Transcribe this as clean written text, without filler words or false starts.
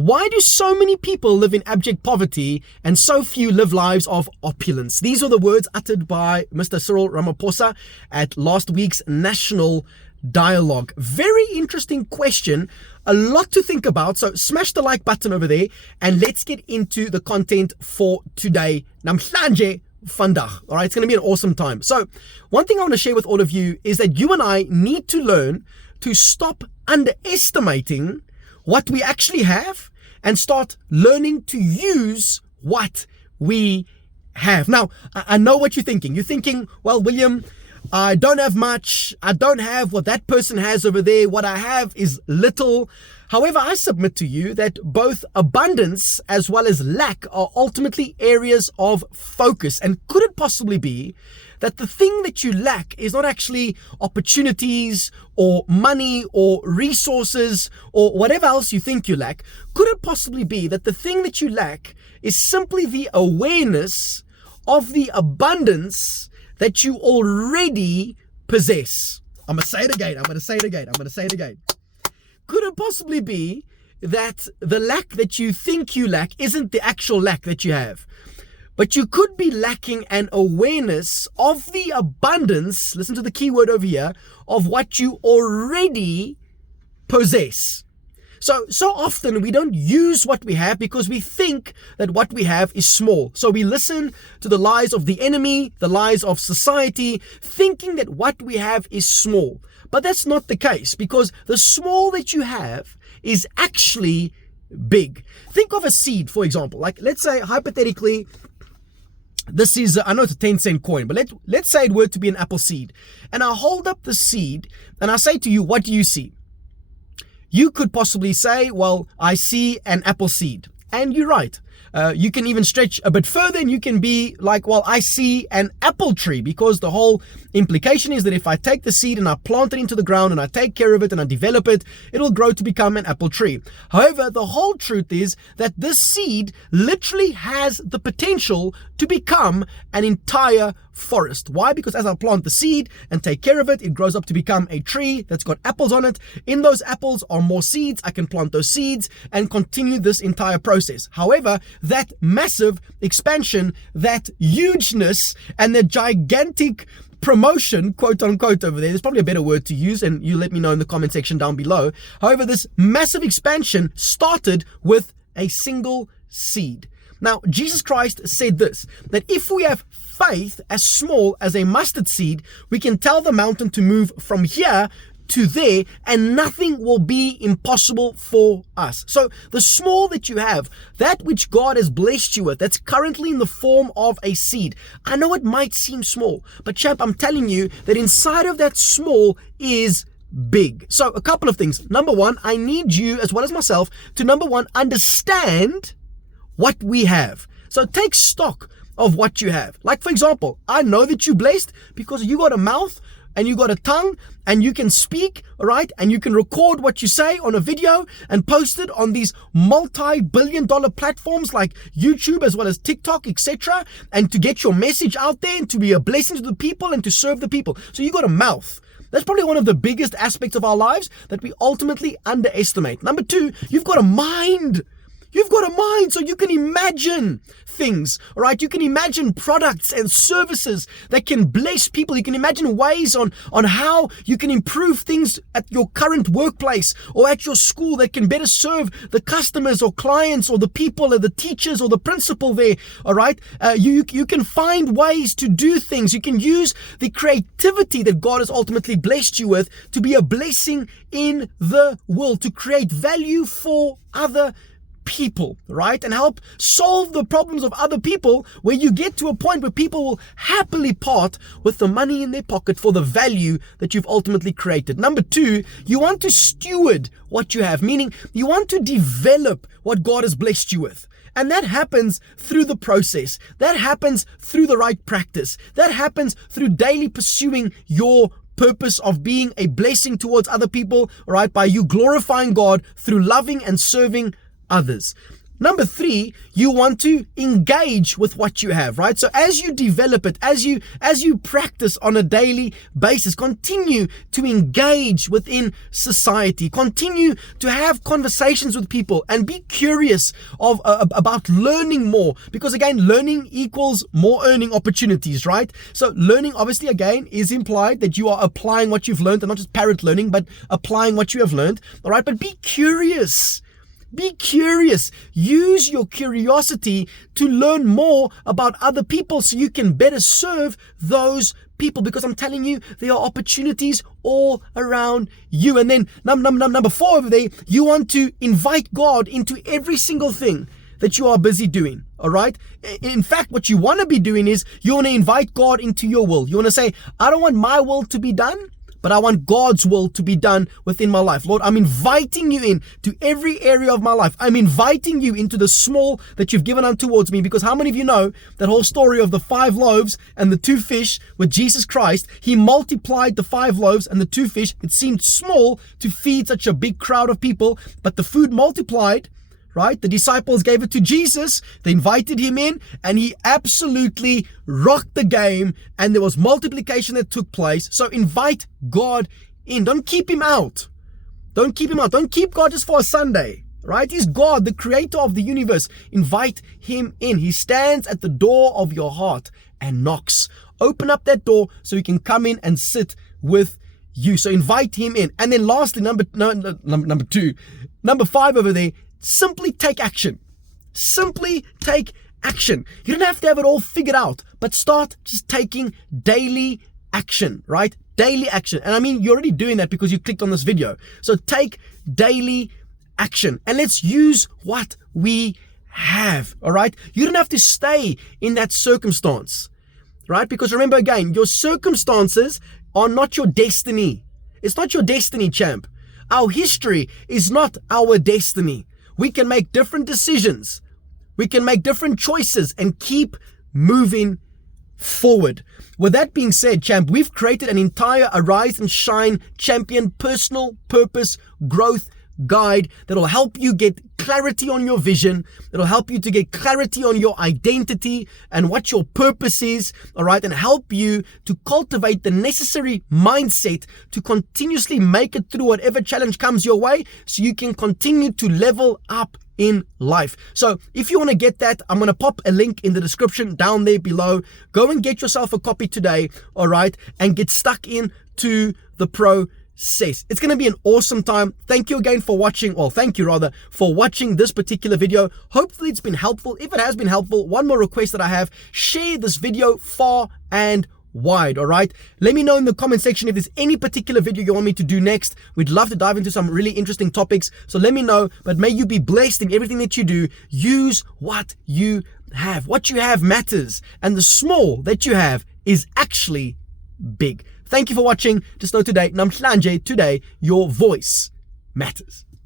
Why do so many people live in abject poverty and so few live lives of opulence? These are the words uttered by Mr. Cyril Ramaphosa at last week's National Dialogue. Very interesting question, a lot to think about. So smash the like button over there and let's get into the content for today. Namhlanje vandag. All right, it's going to be an awesome time. So one thing I want to share with all of you is that you and I need to learn to stop underestimating what we actually have and start learning to use what we have. Now, I know what you're thinking. You're thinking, well, William, I don't have much. I don't have what that person has over there. What I have is little. However, I submit to you that both abundance as well as lack are ultimately areas of focus. And could it possibly be that the thing that you lack is not actually opportunities or money or resources or whatever else you think you lack? Could it possibly be that the thing that you lack is simply the awareness of the abundance that you already possess? I'm going to say it again. Could it possibly be that the lack that you think you lack isn't the actual lack that you have? But you could be lacking an awareness of the abundance, listen to the key word over here, of what you already possess. So often we don't use what we have because we think that what we have is small. So we listen to the lies of the enemy, the lies of society, thinking that what we have is small. But that's not the case, because the small that you have is actually big. Think of a seed, for example. Like, let's say hypothetically, this is, I know it's a 10-cent coin, but let's say it were to be an apple seed. And I hold up the seed and I say to you, what do you see? You could possibly say, well, I see an apple seed. And you're right. You can even stretch a bit further and you can be like, well, I see an apple tree, because the whole implication is that if I take the seed and I plant it into the ground and I take care of it and I develop it, it'll grow to become an apple tree. However, the whole truth is that this seed literally has the potential to become an entire forest. Why? Because as I plant the seed and take care of it, it grows up to become a tree that's got apples on it. In those apples are more seeds. I can plant those seeds and continue this entire process. However, that massive expansion, that hugeness, and the gigantic promotion, quote unquote, over there's probably a better word to use, and you let me know in the comment section down below. However, this massive expansion started with a single seed. Now, Jesus Christ said this, that if we have faith as small as a mustard seed, we can tell the mountain to move from here to there, and nothing will be impossible for us. So the small that you have, that which God has blessed you with, that's currently in the form of a seed. I know it might seem small, but champ, I'm telling you that inside of that small is big. So a couple of things. Number one, I need you as well as myself to, number one, understand what we have. So take stock of what you have. Like, for example, I know that you're blessed because you got a mouth and you got a tongue and you can speak, all right? And you can record what you say on a video and post it on these multi-billion-dollar platforms like YouTube as well as TikTok, etc. And to get your message out there and to be a blessing to the people and to serve the people. So you got a mouth. That's probably one of the biggest aspects of our lives that we ultimately underestimate. Number two, you've got a mind. You've got a mind, so you can imagine things, all right? You can imagine products and services that can bless people. You can imagine ways on how you can improve things at your current workplace or at your school that can better serve the customers or clients or the people or the teachers or the principal there, all right? You can find ways to do things. You can use the creativity that God has ultimately blessed you with to be a blessing in the world, to create value for other people, right? And help solve the problems of other people, where you get to a point where people will happily part with the money in their pocket for the value that you've ultimately created. Number two, you want to steward what you have, meaning you want to develop what God has blessed you with. And that happens through the process. That happens through the right practice. That happens through daily pursuing your purpose of being a blessing towards other people, right? By you glorifying God through loving and serving others. Number 3, you want to engage with what you have, right? So as you develop it, as you practice on a daily basis, continue to engage within society, continue to have conversations with people, and be curious about learning more, because again, learning equals more earning opportunities, right? So learning, obviously, again, is implied that you are applying what you've learned, and not just parrot learning, but applying what you have learned, all right? But be curious. Be curious. Use your curiosity to learn more about other people so you can better serve those people, because I'm telling you, there are opportunities all around you. And then number 4 over there, you want to invite God into every single thing that you are busy doing, all right? In fact, what you want to be doing is you want to invite God into your will. You want to say, I don't want my will to be done, but I want God's will to be done within my life. Lord, I'm inviting you in to every area of my life. I'm inviting you into the small that you've given untowards me, because how many of you know that whole story of the 5 loaves and the 2 fish with Jesus Christ? He multiplied the 5 loaves and the 2 fish. It seemed small to feed such a big crowd of people, but the food multiplied, right? The disciples gave it to Jesus. They invited him in, and he absolutely rocked the game, and there was multiplication that took place. So invite God in. Don't keep him out. Don't keep him out. Don't keep God just for a Sunday, right? He's God, the creator of the universe. Invite him in. He stands at the door of your heart and knocks. Open up that door so he can come in and sit with you. So invite him in. And then lastly, number 5 over there, simply take action. Simply take action. You don't have to have it all figured out, but start just taking daily action, right? Daily action. And I mean, you're already doing that because you clicked on this video. So take daily action, and let's use what we have, all right? You don't have to stay in that circumstance, right? Because remember, again, your circumstances are not your destiny. It's not your destiny, champ. Our history is not our destiny. We can make different decisions. We can make different choices and keep moving forward. With that being said, champ, we've created an entire Arise and Shine Champion personal purpose growth guide that'll help you get clarity on your vision. It'll help you to get clarity on your identity and what your purpose is, all right, and help you to cultivate the necessary mindset to continuously make it through whatever challenge comes your way, so you can continue to level up in life. So if you want to get that, I'm going to pop a link in the description down there below. Go and get yourself a copy today, all right, and get stuck into the process. It's going to be an awesome time. Thank you again for watching, or thank you rather for watching this particular video. Hopefully it's been helpful. If it has been helpful, one more request that I have: share this video far and wide, all right? Let me know in the comment section if there's any particular video you want me to do next. We'd love to dive into some really interesting topics, so let me know. But may you be blessed in everything that you do. Use what you have. What you have matters, and the small that you have is actually big. Thank you for watching. Just know today, namhlanje, today, your voice matters.